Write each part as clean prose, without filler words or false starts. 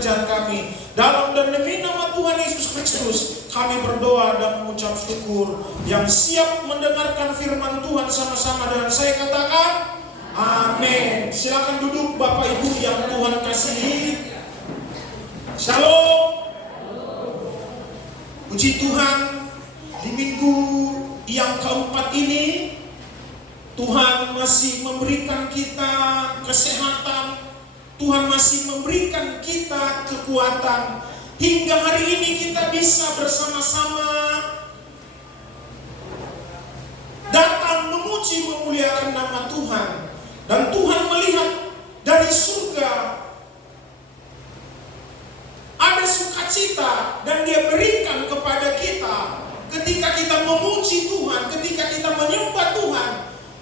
pekerjaan kami. Dalam dan demi nama Tuhan Yesus Kristus kami berdoa dan mengucap syukur. Yang siap mendengarkan firman Tuhan sama-sama dengan saya katakan amin. Silakan duduk Bapak Ibu yang Tuhan kasihi. Shalom. Puji Tuhan, di minggu yang keempat ini Tuhan masih memberikan kita kesehatan, Tuhan masih memberikan kita kekuatan, hingga hari ini kita bisa bersama-sama datang memuji memuliakan nama Tuhan. Dan Tuhan melihat dari surga ada sukacita dan Dia berikan kepada kita ketika kita memuji Tuhan, ketika kita menyembah Tuhan.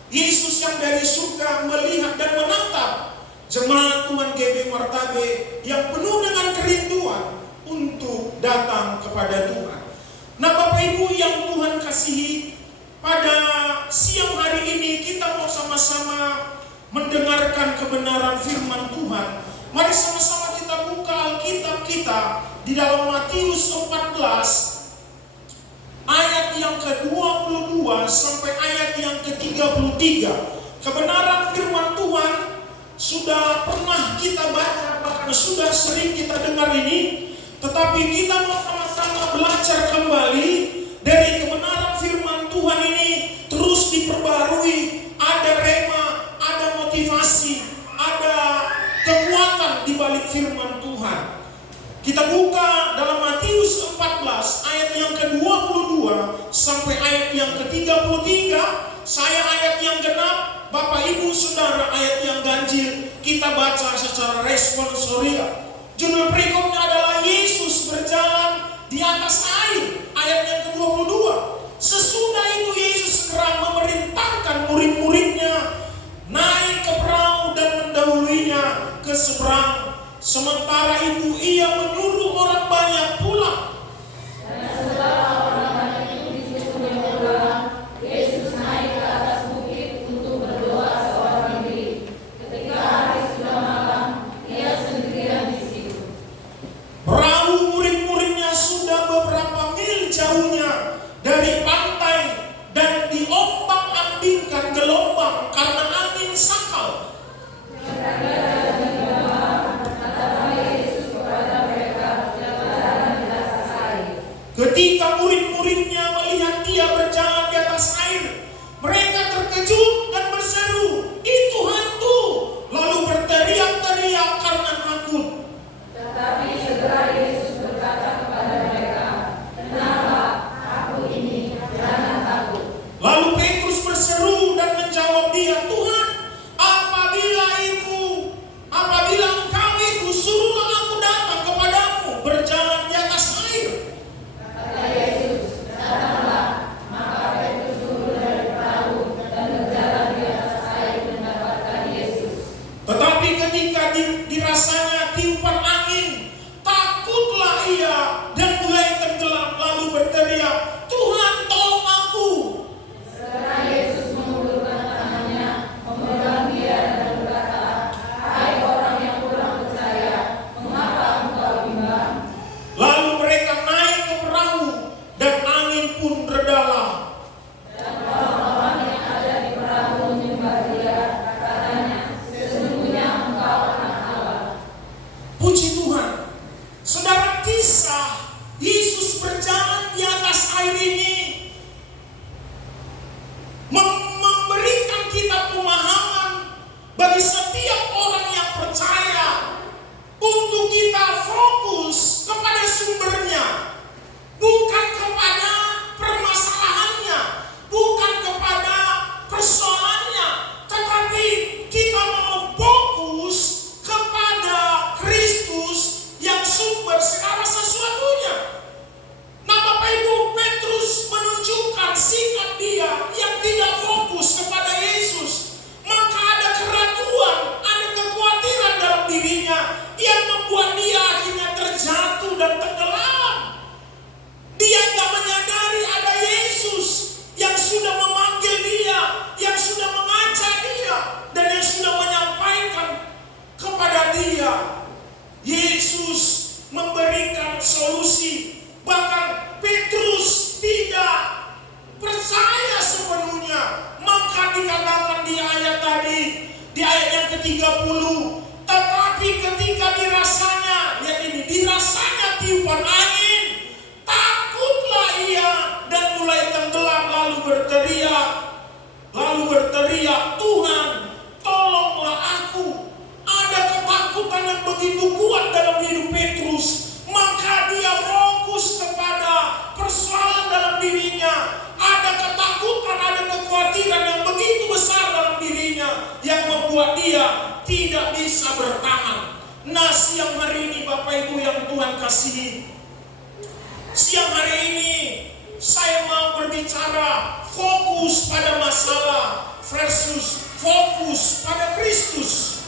Yesus yang dari surga melihat dan menatap jemaat Tuhan GB Martabe yang penuh dengan kerinduan untuk datang kepada Tuhan. Nah Bapak Ibu yang Tuhan kasihi, pada siang hari ini kita mau sama-sama mendengarkan kebenaran firman Tuhan. Mari sama-sama kita buka Alkitab kita di dalam Matius 14 ayat yang ke-22 sampai ayat yang ke-33. Kebenaran firman Tuhan sudah pernah kita baca, bahkan sudah sering kita dengar ini, tetapi kita mau sama-sama belajar kembali dari kebenaran firman Tuhan ini, terus diperbarui, ada rema, ada motivasi, ada kekuatan di balik firman Tuhan. Kita buka dalam Matius 14 ayat yang ke-22 sampai ayat yang ke-33. Saya ayat yang genap, Bapak Ibu Saudara ayat yang ganjil. Kita baca secara responsorial. Judul perikopnya adalah Yesus berjalan di atas air, ayat yang ke-22. Sesudah itu Yesus segera memerintahkan murid-muridnya naik ke perahu dan mendahuluinya ke seberang. Sementara itu Ia menyuruh orang banyak pulang. Dan setelah orang banyak itu disuruh pulang, Yesus naik ke atas bukit untuk berdoa seorang diri. Ketika hari sudah malam, Ia sendirian di situ. Perahu murid-muridnya sudah beberapa mil jauhnya dari pantai dan diombang-ambingkan gelombang karena angin sakal. Ketika murid-muridnya melihat Dia berjalan di atas air, mereka terkejut dan berseru, "Itu hantu!" Lalu berteriak-teriak karena takut. Tetapi segera Yesus berkata kepada mereka, "Kenapa aku ini? Jangan takut." Lalu Petrus berseru dan menjawab Dia, "Tuhan, apabila Engkau itu, suruhlah aku datang kepadamu berjalan di atas air." Kata Yesus, "Datanglah." Maka Petrus turun dari perahu dan berjalan di atas air mendapatkan Yesus. Tetapi ketika dirasanya tiupan angin, takutlah ia dan mulai tenggelam, lalu berteriak, "Tuhan, tolong aku." Segera Yesus mengulurkan tangannya, memegang dia dan berkata, "Hai orang yang kurang percaya, mengapa engkau bimbang?" Lalu mereka naik ke perahu dan angin pun redalah. Dan orang-orang yang ada di perahu menyembah Dia, katanya, "Sesungguhnya engkau anak Allah." Puji Tuhan. Saudara, kisah Yesus berjalan di atas air ini memberikan kita pemahaman bagi setiap orang yang percaya untuk kita fokus kepada sumbernya, bukan kepada permasalahannya, bukan kepada persoalannya, tetapi kita mau fokus kepada Kristus yang sumber segala sesuatunya. Nah Bapak Ibu, Petrus menunjukkan sikap dia yang tidak fokus kepada Yesus. Maka ada keraguan, ada kekhawatiran dalam dirinya yang membuat dia akhirnya terjatuh dan tenggelam. Dia tidak menyadari ada Yesus yang sudah memanggil dia, yang sudah mengajak dia, dan yang sudah menyampaikan kepada dia Yesus memberikan solusi. Bahkan Petrus tidak percaya sepenuhnya. Maka dikatakan di ayat tadi, di ayat yang ke-30, tetapi ketika dirasanya tiupan angin, takutlah ia dan mulai tenggelam, lalu berteriak, Tuhan, tolonglah aku. Ada ketakutan yang begitu kuat dalam hidup Petrus, maka dia fokus kepada persoalan dalam dirinya. Ada ketakutan, ada kekhawatiran yang begitu besar dalam dirinya yang membuat dia tidak bisa bertahan. Nah, siang hari ini Bapak Ibu yang Tuhan kasihi, siang hari ini saya mau berbicara fokus pada masalah versus fokus pada Kristus.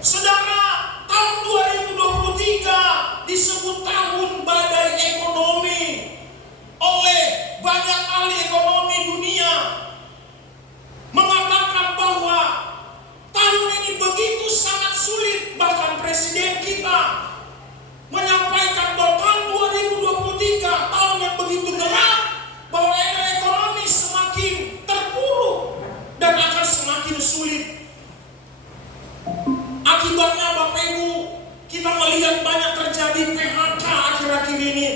Saudara, tahun 2023 disebut tahun badai ekonomi oleh banyak ahli ekonomi dunia, mengatakan bahwa tahun ini begitu sangat sulit. Bahkan Presiden kita menyampaikan bahwa tahun 2023 tahun yang begitu gelap, bahwa ekonomi semakin terpuruk dan akan semakin sulit. Akibatnya Bapak Ibu, kita melihat banyak terjadi PHK akhir-akhir ini.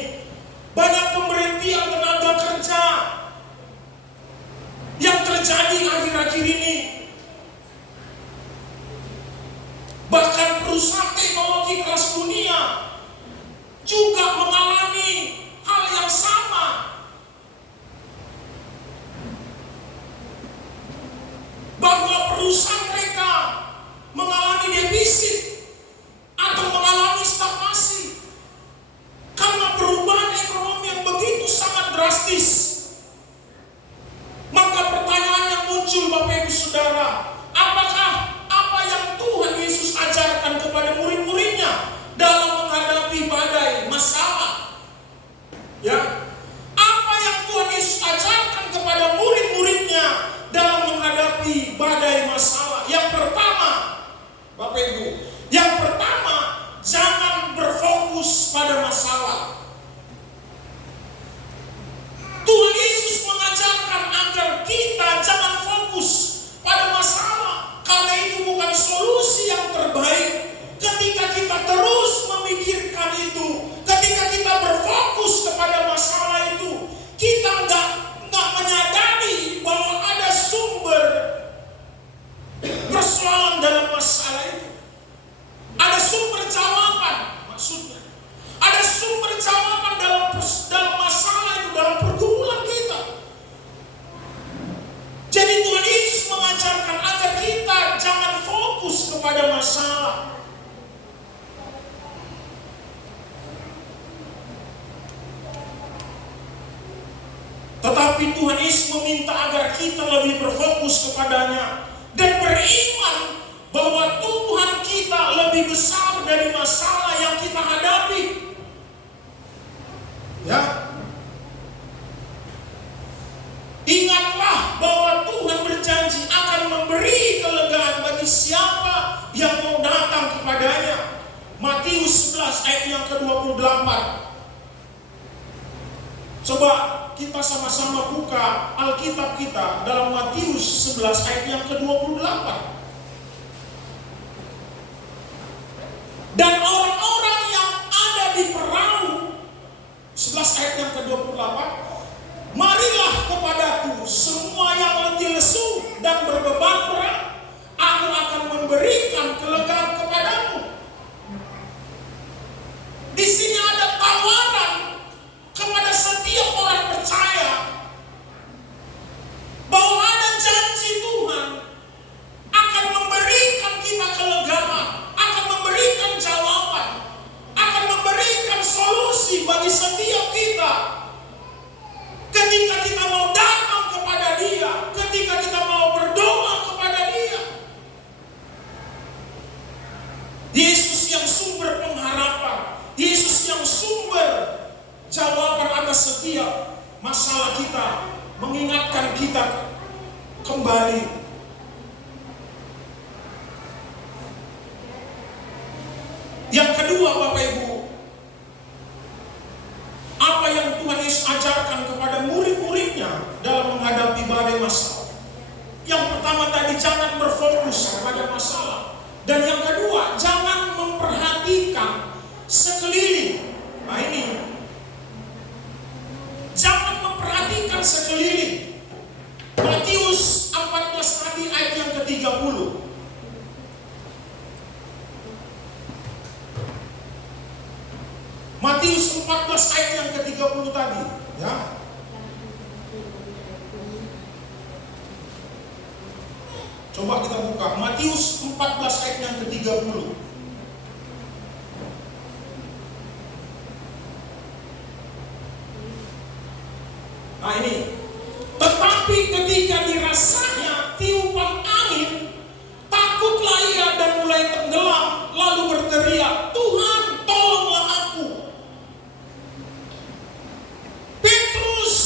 Banyak pemberhentian tenaga kerja yang terjadi akhir-akhir ini. Bahkan perusahaan teknologi kelas dunia juga mengalami hal yang sama. Bahwa perusahaan mereka mengalami defisit atau mengalami stagnasi karena perubahan ekonomi yang begitu sangat drastis. Maka pertanyaan yang muncul Bapak Ibu Saudara, apakah apa yang Tuhan Yesus ajarkan kepada murid-muridnya dalam menghadapi badai masalah? Ya, apa yang Tuhan Yesus ajarkan kepada murid-muridnya dalam menghadapi badai masalah? Yang pertama, Bapak Ibu, yang pertama, jangan berfokus pada masalah. Tuhan Yesus mengajarkan agar kita jangan fokus pada masalah, karena itu bukan solusi yang terbaik. Ketika kita terus memikirkan itu, ketika kita berfokus kepada masalah itu, kita nggak menyadari bahwa ada sumber persoalan dalam masalah itu. Ada sumber jawaban, maksudnya ada sumber jawaban dalam masalah itu, dalam pergumulan kita. Jadi Tuhan Yesus mengajarkan agar kita jangan fokus kepada masalah. Tetapi Tuhan Yesus meminta agar kita lebih berfokus kepadanya dan beriman bahwa Tuhan kita lebih besar dari masalah yang kita hadapi. Ya. Ingatlah bahwa Tuhan berjanji akan memberi kelegaan bagi siapa yang mau datang kepadanya. Matius 11 ayat yang ke-28. Coba kita sama-sama buka Alkitab kita dalam Matius 11 ayat yang ke-28. Dan orang-orang yang ada di perahu, 11 ayat yang ke-28, marilah kepadaku semua yang letih lesu dan berbeban berat, aku akan memberikan kelegaan kepadamu. Di sini ada tawaran kepada setiap orang percaya bahwa ada janji Tuhan akan memberikan kita kelegaan, akan memberikan jawaban, akan memberikan solusi bagi setiap kita ketika kita mau datang kepada Dia, ketika kita mau berdoa kepada Dia. Yesus yang sumber pengharapan, Yesus yang sumber jawaban atas setiap masalah kita, mengingatkan kita kembali. Yang kedua, Bapak Ibu, apa yang Tuhan Yesus ajarkan kepada murid-muridnya dalam menghadapi badai masalah. Yang pertama tadi, jangan berfokus pada masalah. Dan yang kedua, jangan memperhatikan sekeliling. Nah ini, jangan memperhatikan sekeliling. Matius 14 tadi ayat yang ke-30. Matius 14 ayat yang ke-30 tadi, ya. Coba kita buka Matius 14 ayat yang ke-30. Nah ini, tetapi ketika dirasanya tiupan angin, takutlah ia dan mulai tenggelam, lalu berteriak, Tuhan, tolonglah aku. Petrus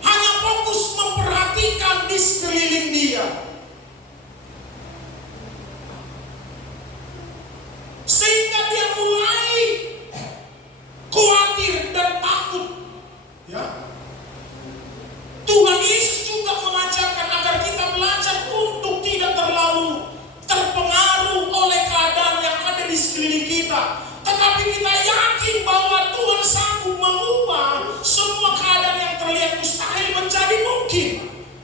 hanya fokus memperhatikan di sekeliling dia, sehingga dia mulai khawatir dan takut. Ya, Tuhan Yesus juga mengajarkan agar kita belajar untuk tidak terlalu terpengaruh oleh keadaan yang ada di sekeliling kita, tetapi kita yakin bahwa Tuhan sanggup mengubah semua keadaan yang terlihat mustahil menjadi mungkin.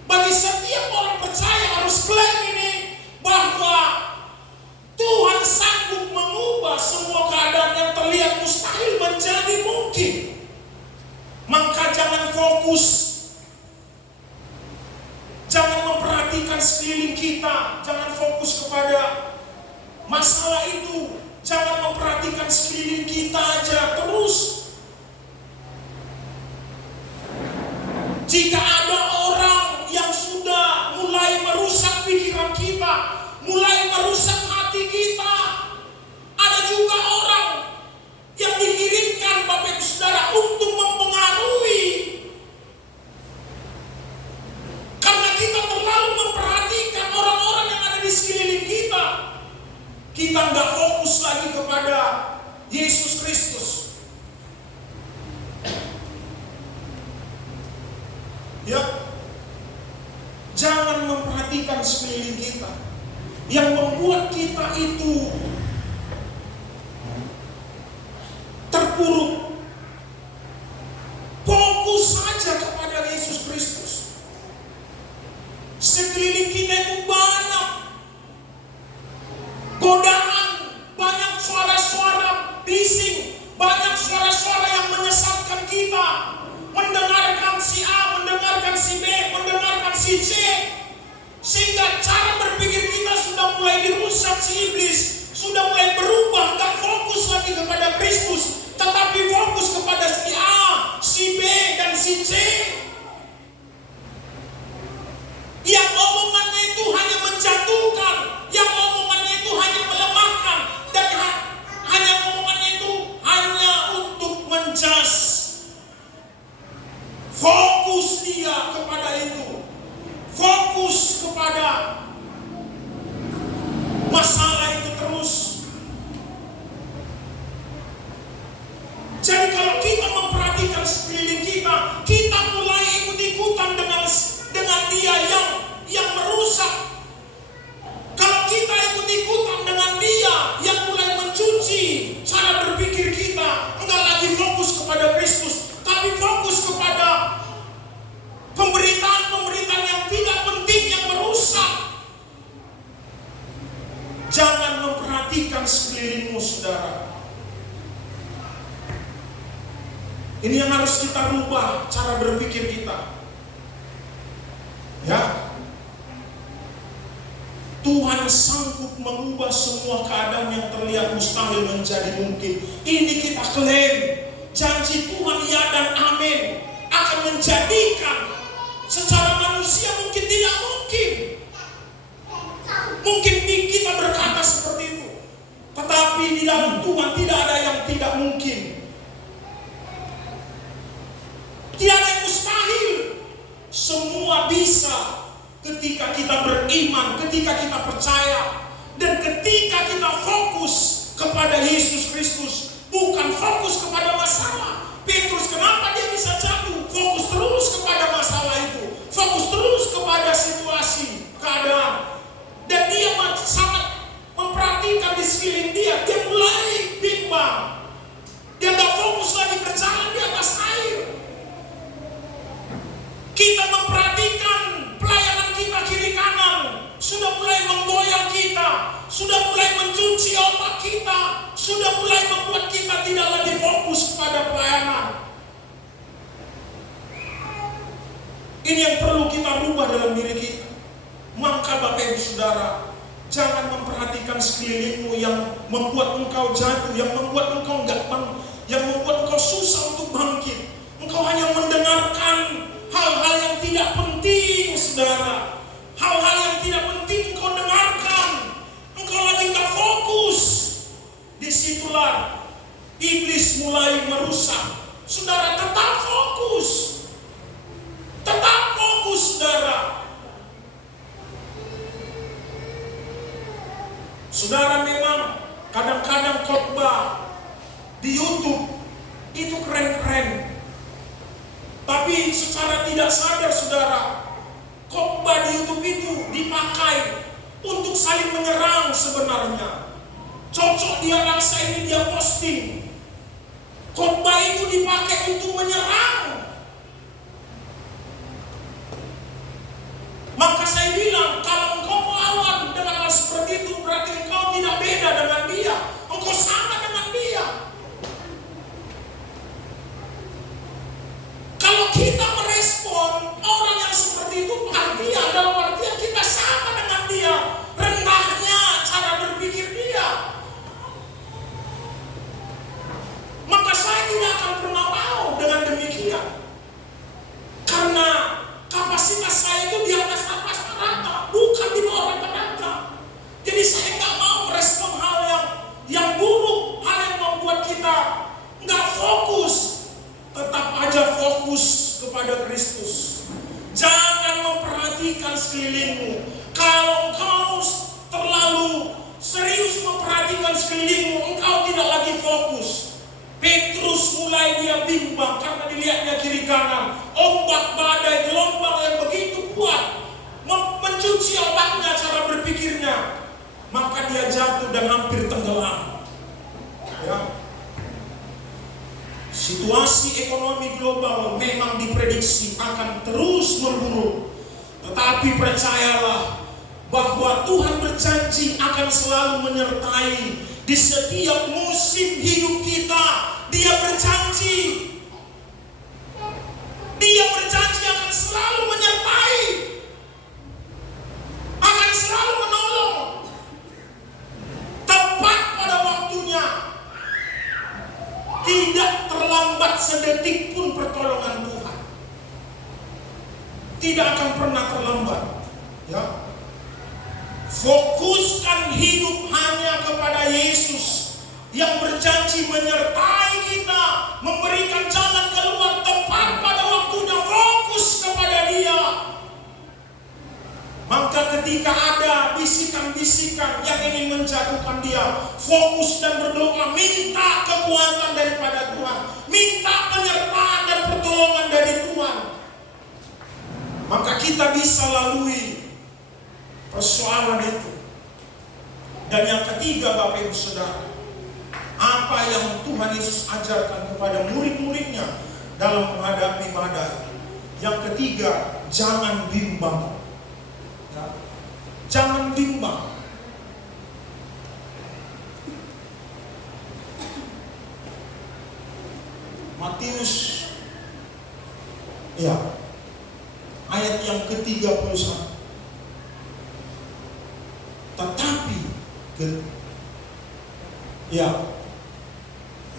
Bagi setiap orang percaya harus klaim ini, bahwa Tuhan sanggup mengubah semua keadaan yang terlihat mustahil menjadi mungkin. Maka jangan fokus, jangan memperhatikan sekeliling kita, jangan fokus kepada masalah itu, jangan memperhatikan sekeliling kita aja terus. Jika ada orang yang sudah mulai merusak pikiran kita, mulai merusak hati kita, ada juga orang yang dikirimkan, Bapak Ibu Saudara, untuk mempengaruhi. Karena kita terlalu memperhatikan orang-orang yang ada di sekeliling kita, kita nggak fokus lagi kepada Yesus Kristus. Ya, jangan memperhatikan sekeliling kita yang membuat kita itu terpuruk. Fokus saja kepada Yesus Kristus. Sekeliling kita itu banyak godaan, banyak suara-suara bising, banyak suara-suara yang menyesatkan kita. Mendengarkan si A, mendengarkan si B, mendengarkan si C, sehingga cara berpikir kita sudah mulai dirusak si iblis, sudah mulai berubah, tak fokus lagi kepada Kristus, tetapi fokus kepada si A, si B, dan si C. Yang omongannya itu hanya menjatuhkan, yang omongannya itu hanya melemahkan, dan hanya omongannya itu hanya untuk menjas. Fokus dia kepada itu, fokus kepada masalah itu terus. Jadi kalau kita memperhatikan sekeliling kita, kita mulai ikut-ikutan dengan dia yang merusak. Kalau kita ikut-ikutan dengan dia yang mulai mencuci cara berpikir kita, enggak lagi fokus kepada Kristus, tapi fokus kepada pemberitaan-pemberitaan yang tidak penting, yang merusak. Jangan memperhatikan sekelilingmu, saudara. Ini yang harus kita rubah cara berpikir kita. Ya, Tuhan sanggup mengubah semua keadaan yang terlihat mustahil menjadi mungkin. Ini kita klaim. Janji Tuhan ya dan amin akan menjadikan. Secara manusia mungkin tidak mungkin. Mungkin kita berkata seperti itu, tetapi di dalam Tuhan tidak ada yang tidak mungkin. Tidak ada yang mustahil. Semua bisa ketika kita beriman, ketika kita percaya Dan ketika kita fokus kepada Yesus Kristus, bukan fokus kepada masalah. Petrus kenapa dia bisa jatuh? Fokus terus kepada masalah itu, fokus terus kepada situasi, keadaan. Dan dia sangat memperhatikan di sekeliling dia. Dia mulai bimbang. Dia gak fokus lagi berjalan di atas air. Kita memperhatikan pelayanan kita kiri kanan, sudah mulai menggoyang kita, sudah mulai mencuci otak kita, sudah mulai membuat kita tidak lagi fokus kepada pelayanan. Ini yang perlu kita rubah dalam diri kita. Maka Bapak Ibu Saudara, jangan memperhatikan sekelilingmu yang membuat engkau jatuh, yang membuat engkau yang membuat engkau susah untuk bangkit. Engkau hanya mendengarkan hal-hal yang tidak penting, saudara. Hal-hal yang tidak penting engkau dengarkan. Engkau lagi gak fokus. Disitulah iblis mulai merusak. Saudara, tetap fokus. Tetap fokus, saudara. Saudara, memang kadang-kadang khotbah di YouTube itu keren-keren. Tapi secara tidak sadar, saudara, khotbah di YouTube itu dipakai untuk saling menyerang sebenarnya. Cocok dia rasa ini dia posting. Khotbah itu dipakai untuk menyerang. Maka saya bilang, kalau engkau melawan dengan hal seperti itu, berarti engkau tidak beda dengan dia. Engkau sama dengan dia. Kalau kita merespon orang yang seperti itu, artinya dalam artian kita sama dengan dia. Rendahnya cara berpikir dia. Maka saya tidak akan pernah mau dengan demikian. Karena kapasitas saya itu di atas rata-rata, bukan di bawah rata-rata. Jadi saya nggak mau merespon hal yang buruk, hal yang membuat kita nggak fokus. Tetap aja fokus kepada Kristus. Jangan memperhatikan sekelilingmu. Kalau engkau terlalu serius memperhatikan sekelilingmu, engkau tidak lagi fokus. Petrus mulai dia bimbang karena dilihatnya kiri kanan. Ombak badai, gelombang yang begitu kuat mencuci otaknya, cara berpikirnya. Maka dia jatuh dan hampir tenggelam. Ya. Situasi ekonomi global memang diprediksi akan terus memburuk. Tetapi percayalah bahwa Tuhan berjanji akan selalu menyertai di setiap musim hidup kita. Dia berjanji. Dia berjanji akan selalu menyertai. Akan selalu menolong. Tepat pada waktunya. Tidak terlambat sedetik pun pertolongan Tuhan. Tidak akan pernah terlambat. Ya. Fokuskan hidup hanya kepada Yesus yang berjanji menyertai kita, memberikan jalan keluar tepat pada waktunya. Fokus kepada Dia. Maka ketika ada bisikan-bisikan yang ingin menjatuhkan dia, fokus dan berdoa, minta kekuatan daripada Tuhan, minta penyertaan dan pertolongan dari Tuhan. Maka kita bisa lalui persoalan itu. Dan yang ketiga, Bapak Ibu Saudara, apa yang Tuhan Yesus ajarkan kepada murid-muridnya dalam menghadapi badai. Yang ketiga, jangan bimbang. Ya. Jangan bimbang. Matius ayat yang ke-31. Tetapi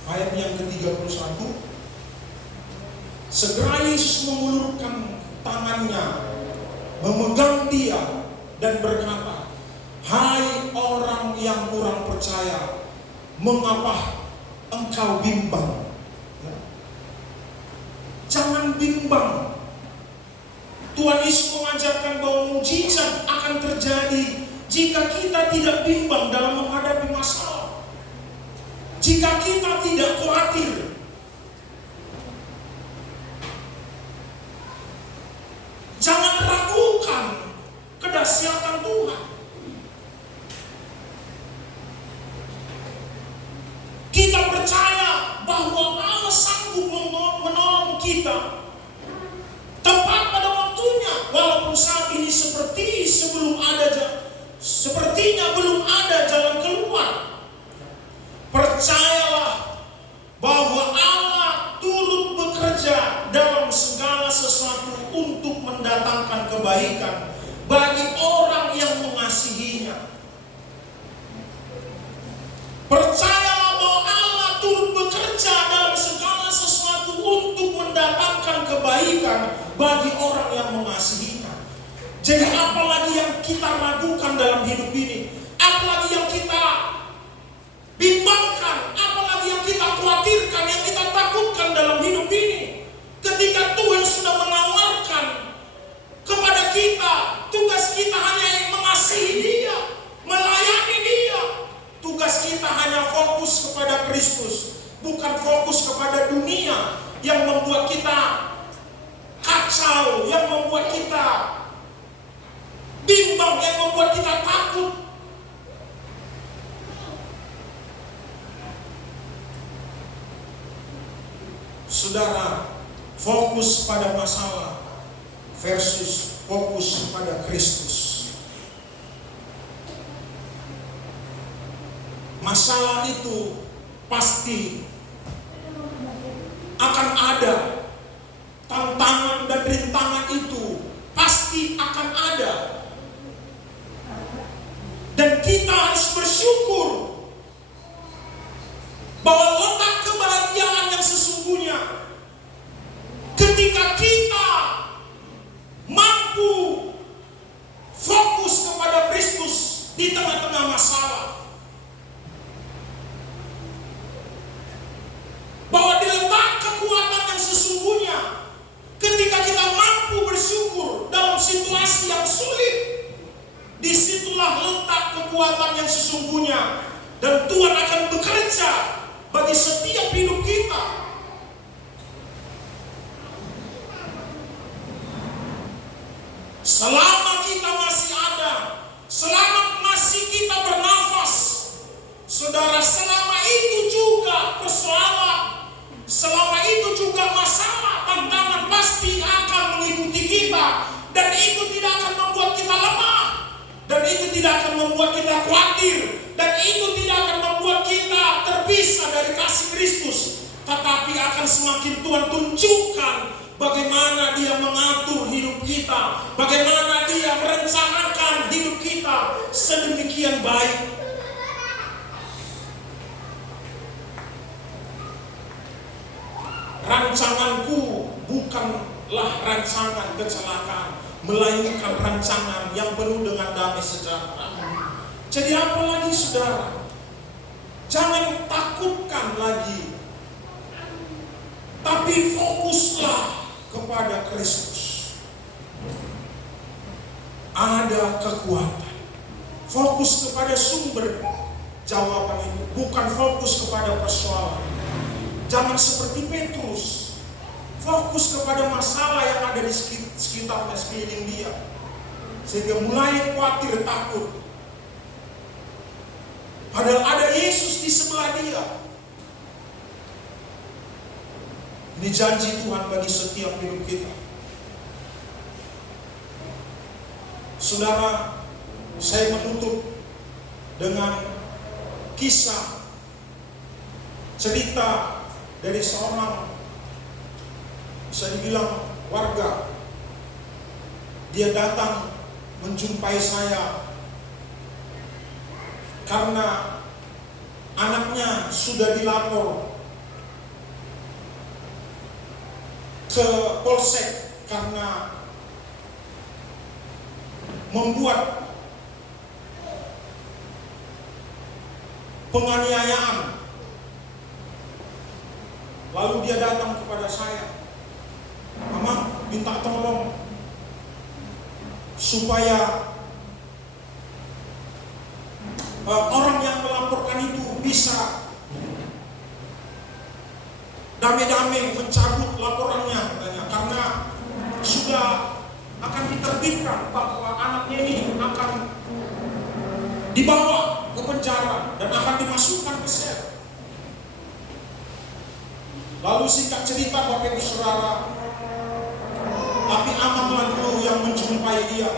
ayat yang ke-31, segera Yesus mengulurkan tangannya, memegang dia dan berkata, "Hai orang yang kurang percaya, mengapa engkau bimbang?" Ya. Jangan bimbang. Tuhan Yesus mengajarkan bahwa mujizat akan terjadi jika kita tidak bimbang dalam menghadapi masalah, jika kita tidak khawatir, jangan ragukan kedahsyatan Tuhan. Kita percaya bahwa Allah sanggup menolong kita tepat pada waktunya, walaupun saat ini sepertinya belum ada jalan keluar. Percayalah bahwa Allah turut bekerja dalam segala sesuatu untuk mendatangkan kebaikan bagi orang yang mengasihinya. Percayalah bahwa Allah turut bekerja dalam segala sesuatu untuk mendatangkan kebaikan bagi orang yang mengasihinya. Jadi apalagi yang kita ragukan dalam hidup ini, apalagi yang kita bimbangkan, apalagi yang kita khawatirkan, yang kita takutkan dalam hidup ini, ketika Tuhan sudah menawarkan kepada kita, tugas kita hanya mengasihi Dia, melayani Dia. Tugas kita hanya fokus kepada Kristus, bukan fokus kepada dunia yang membuat kita kacau, yang membuat kita bimbang, yang membuat kita takut. Saudara, fokus pada masalah versus fokus pada Kristus. Masalah itu pasti akan ada, tantangan dan rintangan itu pasti akan ada, dan kita harus bersyukur bahwa letak kebahagiaan yang sesungguhnya ketika kita mampu fokus kepada Kristus di tengah-tengah masalah. Bahwa diletak kekuatan yang sesungguhnya ketika kita mampu bersyukur dalam situasi yang sulit. Disitulah letak kekuatan yang sesungguhnya, dan Tuhan akan bekerja bagi setiap hidup kita. Selama kita masih ada, selama masih kita bernafas, saudara, selama itu juga persoalan, selama itu juga masalah, tantangan pasti akan mengikuti kita, dan itu tidak akan membuat kita lemah, dan itu tidak akan membuat kita khawatir, dan itu tidak akan membuat kita terpisah dari kasih Kristus, tetapi akan semakin Tuhan tunjukkan bagaimana Dia mengatur hidup kita, bagaimana Dia merencanakan hidup kita sedemikian baik. Rancanganku bukanlah rancangan kecelakaan, melainkan rancangan yang penuh dengan damai sejahtera. Jadi apa lagi, saudara? Jangan takutkan lagi, tapi fokuslah kepada Kristus. Ada kekuatan. Fokus kepada sumber jawaban itu, bukan fokus kepada persoalan. Jangan seperti Petrus, fokus kepada masalah yang ada di sekitarnya, sekeliling dia, sehingga mulai khawatir, takut. Padahal ada Yesus di sebelah dia. Ini janji Tuhan bagi setiap hidup kita. Saudara, saya menutup dengan kisah cerita dari seorang, bisa dibilang warga. Dia datang menjumpai saya karena anaknya sudah dilapor ke polsek karena membuat penganiayaan. Lalu dia datang kepada saya, "Mama, minta tolong supaya orang yang melaporkan itu bisa damai-damai mencabut laporannya katanya, karena sudah akan diterbitkan bahwa anaknya ini akan dibawa ke penjara dan akan dimasukkan ke sel. Lalu singkat cerita Bapak Ibu Saudara, tapi amanlah dulu yang menjumpai dia,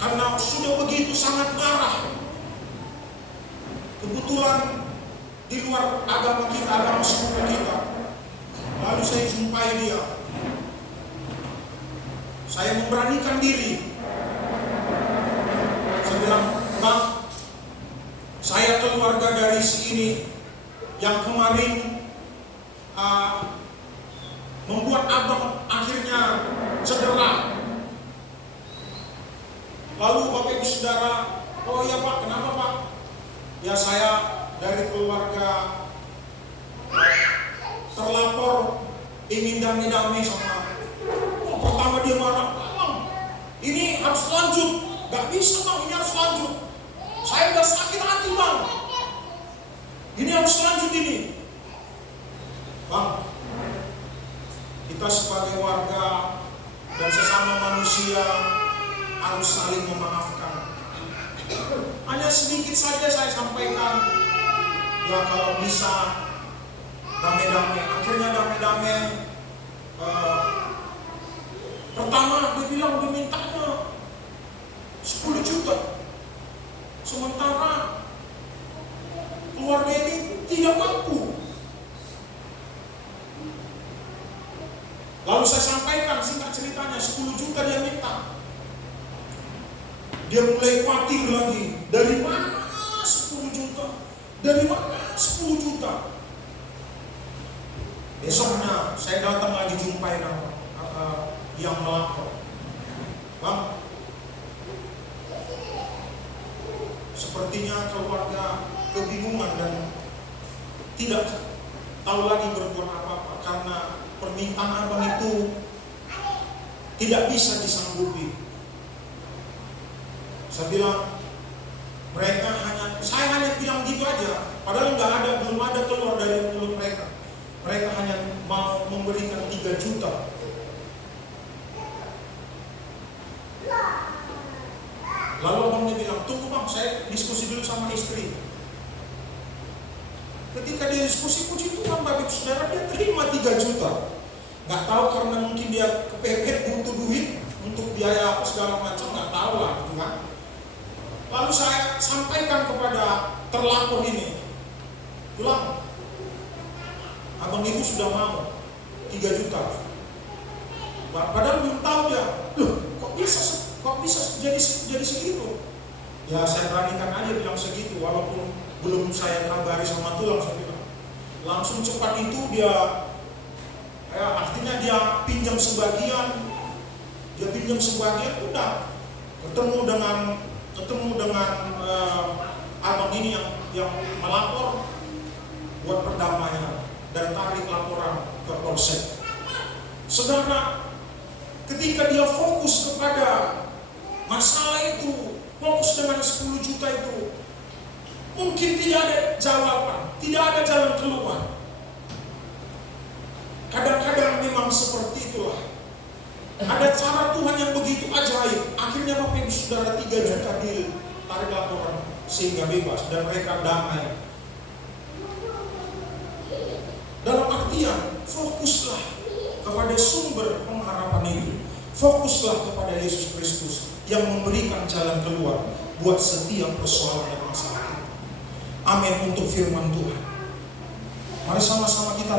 karena sudah begitu sangat marah. Kebetulan di luar agama kita, agama suku kita. Lalu saya jumpai dia. Saya memberanikan diri. Saya bilang, Bang, saya keluarga dari si ini yang kemarin membuat abang akhirnya cedera. Lalu Bapak Ibu Saudara, oh iya Pak, kenapa Pak? Ya saya dari keluarga terlapor ingin damai-damai sama. Oh, pertama dia marah, Bang, ini harus lanjut. Gak bisa Bang, ini harus lanjut. Saya udah sakit hati Bang. Ini harus lanjut ini. Bang, kita sebagai warga dan sesama manusia harus saling memaafkan. Hanya sedikit saja saya sampaikan, ya kalau bisa damai-damai. Akhirnya damai-damai. Pertama dia bilang dia mintanya 10 juta. Sementara keluarga ini tidak mampu. Lalu saya sampaikan singkat ceritanya, 10 juta dia minta. Dia mulai khawatir lagi, dari mana 10 juta? Dari mana 10 juta? Besoknya saya datang lagi jumpai yang melapor. Bang, sepertinya keluarga kebingungan dan tidak tahu lagi berbuat apa-apa karena permintaan abang itu tidak bisa disanggupi. Saya bilang, saya hanya bilang gitu aja, padahal belum ada keluar dari mulut mereka. Mereka hanya mau memberikan 3 juta. Lalu abangnya bilang, tunggu Bang, saya diskusi dulu sama istri. Ketika dia diskusi, puji Tuhan Bapak Ibu Saudara, dia terima 3 juta. Gak tahu karena mungkin dia kepepet butuh duit untuk biaya apa segala macam, gak tahu lah gitu kan. Lalu saya sampaikan kepada terlapor ini, bilang, abang ibu sudah mau 3 juta. Padahal belum tahu dia, loh kok bisa jadi segitu? Ya saya beranikan aja bilang segitu, walaupun belum saya kabari sama tulang, saya bilang. Langsung cepat itu dia, artinya dia pinjam sebagian, udah ketemu dengan abang ini yang melapor buat perdamaian dan tarik laporan ke polsek. Saudara, ketika dia fokus kepada masalah itu, fokus dengan 10 juta itu, mungkin tidak ada jawaban, tidak ada jalan keluar. Kadang-kadang memang seperti itulah. Ada cara Tuhan yang begitu ajaib. Akhirnya Bapak Ibu Saudara 3 juta ditarik laporan sehingga bebas dan mereka damai. Dalam artian, fokuslah kepada sumber pengharapan itu. Fokuslah kepada Yesus Kristus yang memberikan jalan keluar buat setiap persoalan dan masalah kita. Amin untuk firman Tuhan. Mari sama-sama kita